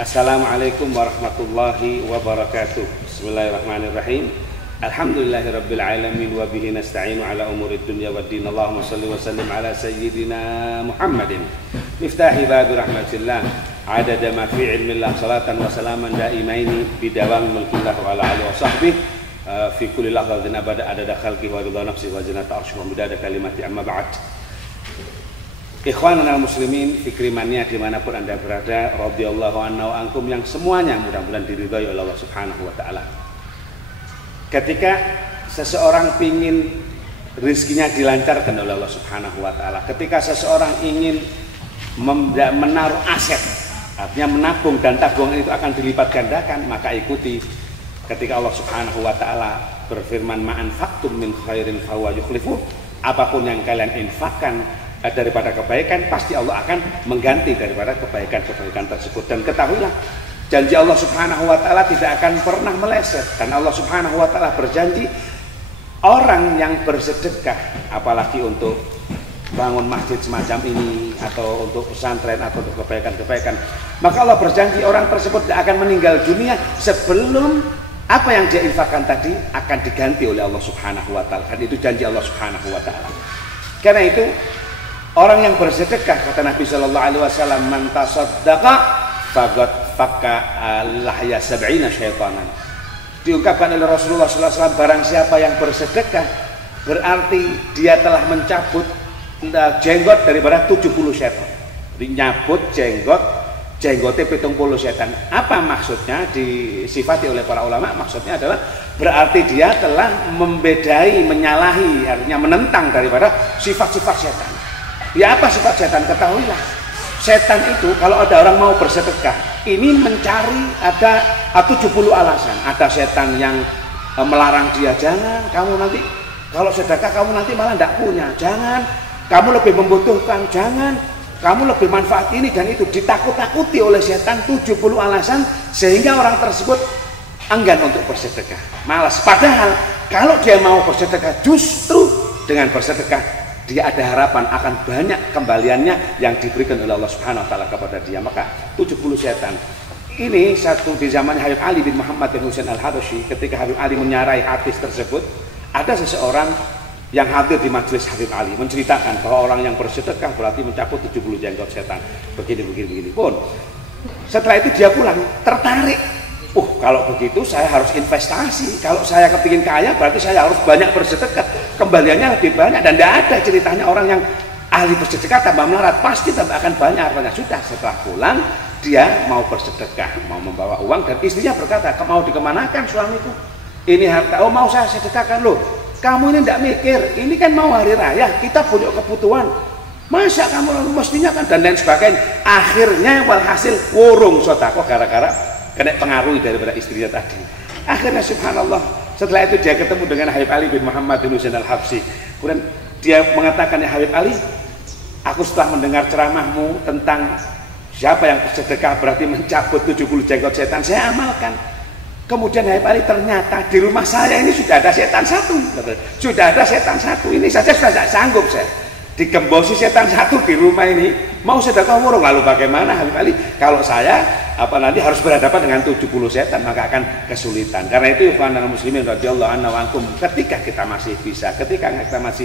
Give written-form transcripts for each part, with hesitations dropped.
Assalamualaikum warahmatullahi wabarakatuh. Bismillahirrahmanirrahim. Alhamdulillahirabbil alamin wa bihi nasta'inu ala umurid dunya waddin. Allahumma shalli wa sallim ala sayyidina Muhammadin miftahi babi rahmatillah adada ma fi ilmillah salatan wa salaman daimaini bidawami mulkillah wa ala alihi wa sahbihi fi kulli lahzatin abada adada khalqi wa ridha nafsi wa zinata arsy wa midada kalimati amma ba'd. Ikhwanana muslimin fikri mania dimanapun anda berada, radhiyallahu anhu ankum yang semuanya mudah-mudahan diridhai oleh Allah Subhanahu wa taala. Ketika seseorang ingin rezekinya dilancarkan oleh Allah Subhanahu wa taala, ketika seseorang ingin menaruh aset, artinya menabung dan tabungan itu akan dilipat gandakan, maka ikuti ketika Allah Subhanahu wa taala berfirman ma'anfaqtum min khairin fahuwa yukhlifu, apapun yang kalian infakkan daripada kebaikan, pasti Allah akan mengganti daripada kebaikan-kebaikan tersebut. Dan ketahuilah, janji Allah Subhanahu wa taala tidak akan pernah meleset. Dan Allah Subhanahu wa taala berjanji orang yang bersedekah, apalagi untuk bangun masjid semacam ini atau untuk pesantren atau untuk kebaikan-kebaikan, maka Allah berjanji orang tersebut tidak akan meninggal dunia sebelum apa yang dia infakkan tadi akan diganti oleh Allah Subhanahu wa taala. Dan itu janji Allah Subhanahu wa taala. Karena itu orang yang bersedekah, kata Nabi sallallahu alaihi wasallam, man tasaddaqa faqad fakka lahya sab'ina syaitanan. Diungkapkan oleh Rasulullah sallallahu alaihi wasallam, barang siapa yang bersedekah berarti dia telah mencabut jenggot daripada 70 setan. Jadi nyabut jenggotnya 70 setan. Apa maksudnya? Disifati oleh para ulama, maksudnya adalah berarti dia telah membedai, menyalahi, artinya menentang daripada sifat-sifat setan. Ya apa sifat setan? Ketahuilah, setan itu kalau ada orang mau bersedekah, ini mencari ada 70 alasan. Ada setan yang melarang dia, jangan kamu nanti kalau sedekah kamu nanti malah tidak punya, jangan kamu lebih membutuhkan, jangan kamu lebih manfaat ini dan itu. Ditakut-takuti oleh setan 70 alasan sehingga orang tersebut enggan untuk bersedekah, malas. Padahal kalau dia mau bersedekah, justru dengan bersedekah dia ada harapan akan banyak kembaliannya yang diberikan oleh Allah Subhanahu wa taala kepada dia. Maka 70 setan ini satu di zaman Habib Ali bin Muhammad bin Husain Al-Habsyi. Ketika Habib Ali menyarai hadis tersebut, ada seseorang yang hadir di majelis Habib Ali menceritakan bahwa orang yang bersedekah berarti mencabut 70 jenggot setan. Begini pun. Setelah itu dia pulang tertarik. Kalau begitu saya harus investasi. Kalau saya kepingin kaya berarti saya harus banyak bersedekah. Kembaliannya lebih banyak. Dan tidak ada ceritanya orang yang ahli bersedekah tambah melarat, pasti tambah akan banyak hartanya. Sudah, setelah pulang dia mau bersedekah, mau membawa uang, dan istrinya berkata, mau dikemanakan suamiku? Ini harta, mau saya sedekahkan. Loh, kamu ini tidak mikir, ini kan mau hari raya, kita punya kebutuhan, masa kamu lalu mestinya kan, dan lain sebagainya. Akhirnya walhasil wurung sedekah gara-gara kena pengaruh daripada istrinya tadi. Akhirnya subhanallah, setelah itu dia ketemu dengan Habib Ali bin Muhammad bin Husain Al-Habsyi. Kemudian dia mengatakan, ya Habib Ali, aku setelah mendengar ceramahmu tentang siapa yang bersedekah berarti mencabut 70 jenggot setan, saya amalkan. Kemudian Habib Ali, ternyata di rumah saya ini sudah ada setan satu. Sudah ada setan satu, ini saja sudah tidak sanggup saya digembosi setan satu di rumah ini. Mau sedekah murung, lalu bagaimana Habib Ali? Kalau saya nanti harus berhadapan dengan 70 setan, maka akan kesulitan. Karena itu ikhwanul muslimin radhiyallahu anhu ankum, ketika kita masih bisa, ketika kita masih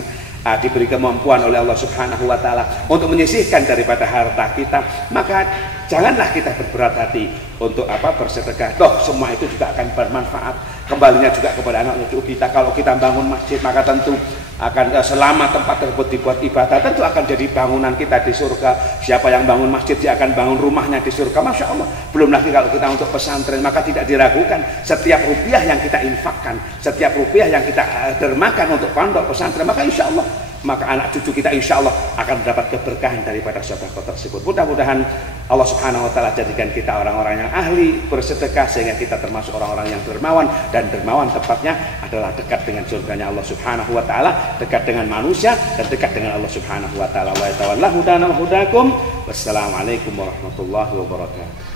diberi kemampuan oleh Allah Subhanahu wa taala untuk menyisihkan daripada harta kita, maka janganlah kita berberat hati untuk bersedekah. Toh semua itu juga akan bermanfaat, kembalinya juga kepada anak cucu kita. Kalau kita bangun masjid, maka tentu akan selama tempat tersebut dibuat ibadah, tentu akan jadi bangunan kita di surga. Siapa yang bangun masjid, dia akan bangun rumahnya di surga. Masya Allah. Belum lagi kalau kita untuk pesantren, maka tidak diragukan setiap rupiah yang kita infakkan, setiap rupiah yang kita dermakan untuk pondok pesantren, maka insya Allah, maka anak cucu kita insya Allah akan mendapat keberkahan daripada sedekah tersebut. Mudah-mudahan Allah Subhanahu wa taala jadikan kita orang-orang yang ahli bersedekah, sehingga kita termasuk orang-orang yang dermawan. Dan dermawan tepatnya adalah dekat dengan surganya Allah Subhanahu wa taala, dekat dengan manusia, dan dekat dengan Allah Subhanahu wa taala. Wa tawallahu dana hudakum. Wassalamualaikum warahmatullahi wabarakatuh.